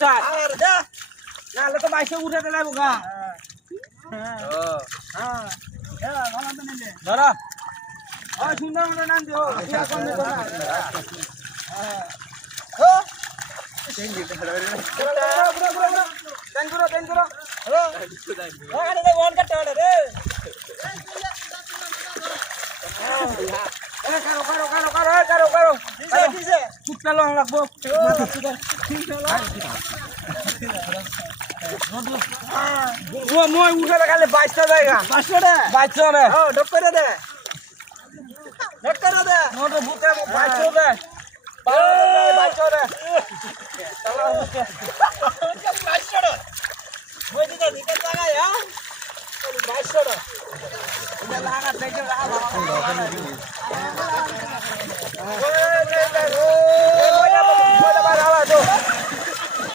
চার নাহলে তো বাইশে উঠে দিলে বোকা ধরো সুন্দর মতো নাম দিও মই উঠে খালি 22টা জায়গা 22টা দে ডক করে দে মোটে ভূতে 22টা দে 22টা দে মই দিতে দিতে জায়গা হ্যাঁ 22টা দে এটা লাগা থেকে লাগা